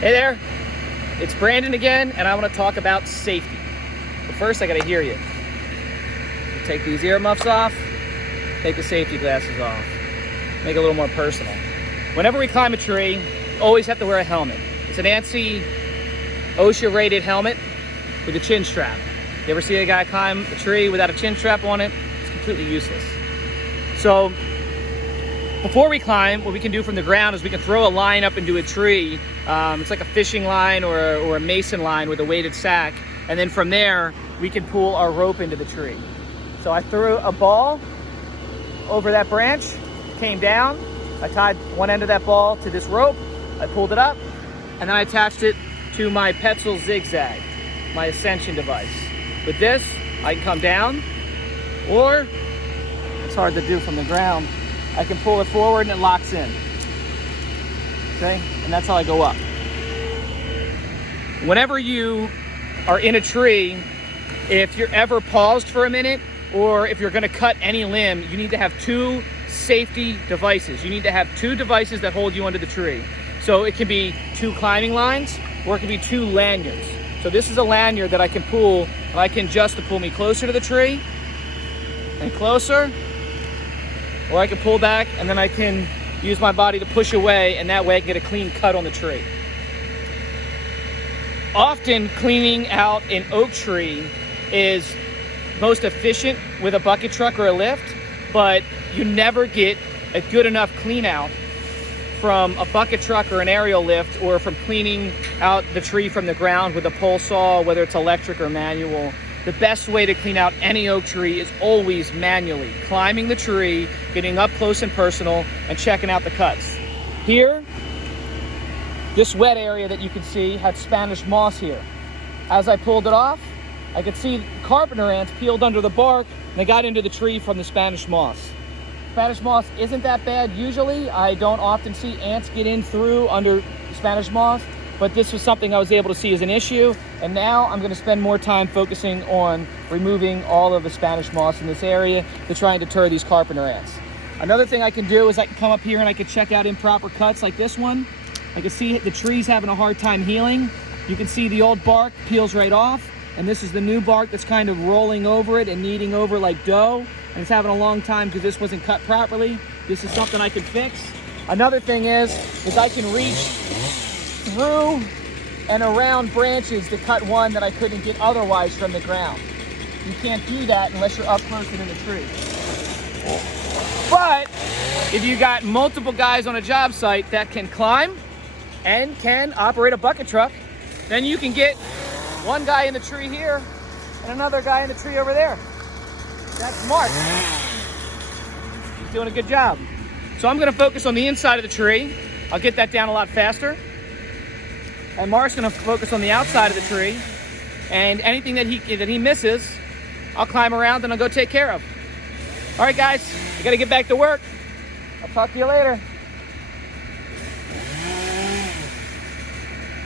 Hey there, it's Brandon again, and I want to talk about safety. But first, I got to hear you. Take these earmuffs off, take the safety glasses off. Make it a little more personal. Whenever we climb a tree, you always have to wear a helmet. It's an ANSI OSHA rated helmet with a chin strap. You ever see a guy climb a tree without a chin strap on it? It's completely useless. So before we climb, what we can do from the ground is we can throw a line up into a tree. It's like a fishing line or a mason line with a weighted sack. And then from there, we can pull our rope into the tree. So I threw a ball over that branch, came down. I tied one end of that ball to this rope. I pulled it up, and then I attached it to my Petzl Zigzag, my ascension device. With this, I can come down, or it's hard to do from the ground. I can pull it forward and it locks in. Okay? And that's how I go up. Whenever you are in a tree, if you're ever paused for a minute, or if you're gonna cut any limb, you need to have two safety devices. You need to have two devices that hold you under the tree. So it can be two climbing lines, or it can be two lanyards. So this is a lanyard that I can pull, and I can adjust to pull me closer to the tree, and closer, or I can pull back, and then I can use my body to push away, and that way I can get a clean cut on the tree. Often cleaning out an oak tree is most efficient with a bucket truck or a lift, but you never get a good enough clean out from a bucket truck or an aerial lift, or from cleaning out the tree from the ground with a pole saw, whether it's electric or manual. The best way to clean out any oak tree is always manually, climbing the tree, getting up close and personal, and checking out the cuts. Here, this wet area that you can see had Spanish moss here. As I pulled it off, I could see carpenter ants peeled under the bark, and they got into the tree from the Spanish moss. Spanish moss isn't that bad usually. I don't often see ants get in through under Spanish moss, but this was something I was able to see as an issue, and now I'm going to spend more time focusing on removing all of the Spanish moss in this area to try and deter these carpenter ants. Another thing I can do is I can come up here and I can check out improper cuts like this one. I can see the tree's having a hard time healing. You can see the old bark peels right off, and this is the new bark that's kind of rolling over it and kneading over like dough, and it's having a long time because this wasn't cut properly. This is something I can fix. Another thing is I can reach through and around branches to cut one that I couldn't get otherwise from the ground. You can't do that unless you're up close in the tree. But if you got multiple guys on a job site that can climb and can operate a bucket truck, then you can get one guy in the tree here and another guy in the tree over there. That's Mark. He's doing a good job. So I'm gonna focus on the inside of the tree. I'll get that down a lot faster. And Mark's gonna focus on the outside of the tree. And anything that he misses, I'll climb around and I'll go take care of. All right, guys, I gotta get back to work. I'll talk to you later.